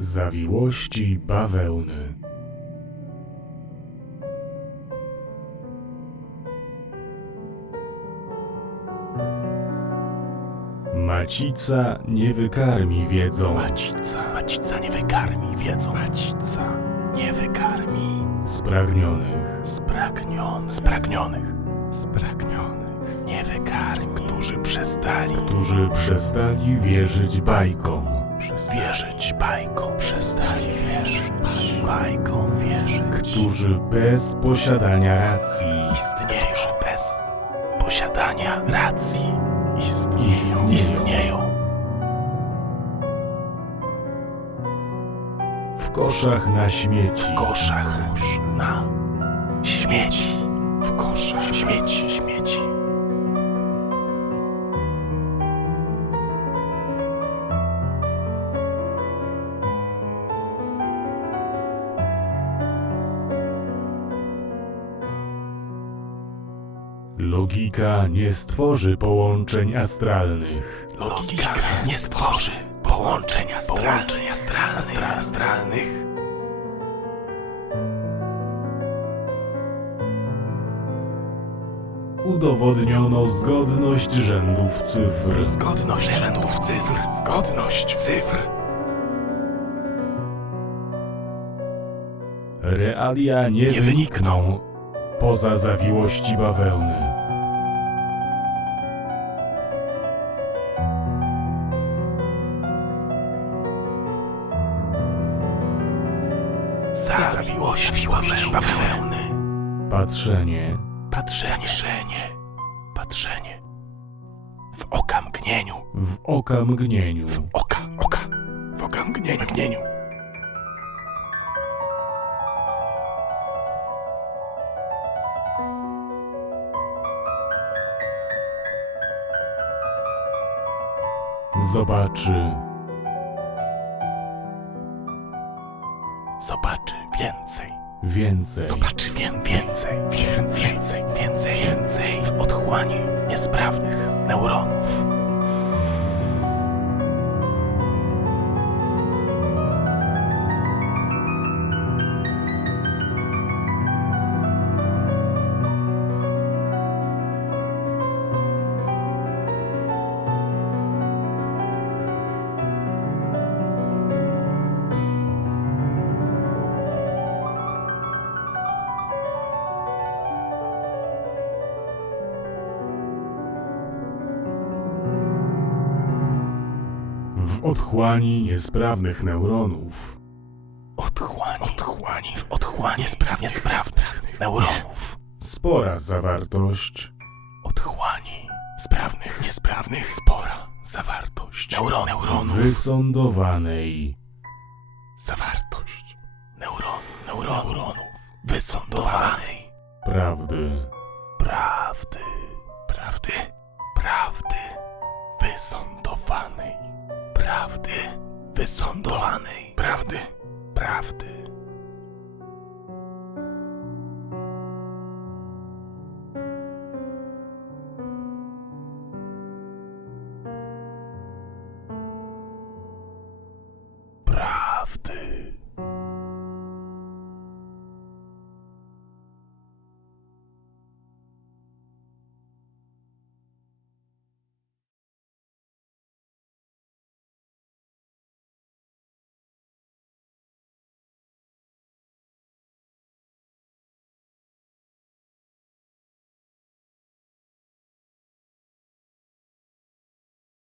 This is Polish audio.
Zawiłości bawełny. Macica nie wykarmi wiedzą. Macica, macica nie wykarmi wiedzą. Macica nie wykarmi Spragnionych. spragnionych, spragnionych, spragnionych, nie wykarmi, którzy przestali, którzy przestali wierzyć bajkom. Wierzyć bajkom, przestali wierzyć bajkom, wierzyć, Którzy bez posiadania racji istnieją, którzy bez posiadania racji istnieją, Istnieją. istnieją. w koszach na śmieci. w koszach na śmieci. W koszach śmieci, śmieci. Logika nie stworzy połączeń astralnych. Logika nie stworzy połączeń astralnych. Udowodniono zgodność rzędów cyfr. Zgodność rzędów cyfr. Zgodność cyfr. Realia nie, Nie wynikną poza zawiłości bawełny. Za zawiłość bawełny. Patrzenie Patrzenie. Patrzenie. Patrzenie. W oka mgnieniu. w oka mgnieniu. Oka, oka. W oka mgnieniu. mgnieniu. Zobaczy. Zobaczy więcej. więcej. Zobaczy wię- więcej, więcej, więcej, więcej, więcej. W otchłani niesprawnych neuronów. W otchłani niesprawnych neuronów. Otchłani, otchłani, w otchłani niesprawnych, niesprawnych neuronów. Spora zawartość Otchłani sprawnych, niesprawnych, spora zawartość neuron, neuronów. wysądowanej Zawartość neuron, neuron, neuronów wysądowanej prawdy wysądowanej, prawdy, prawdy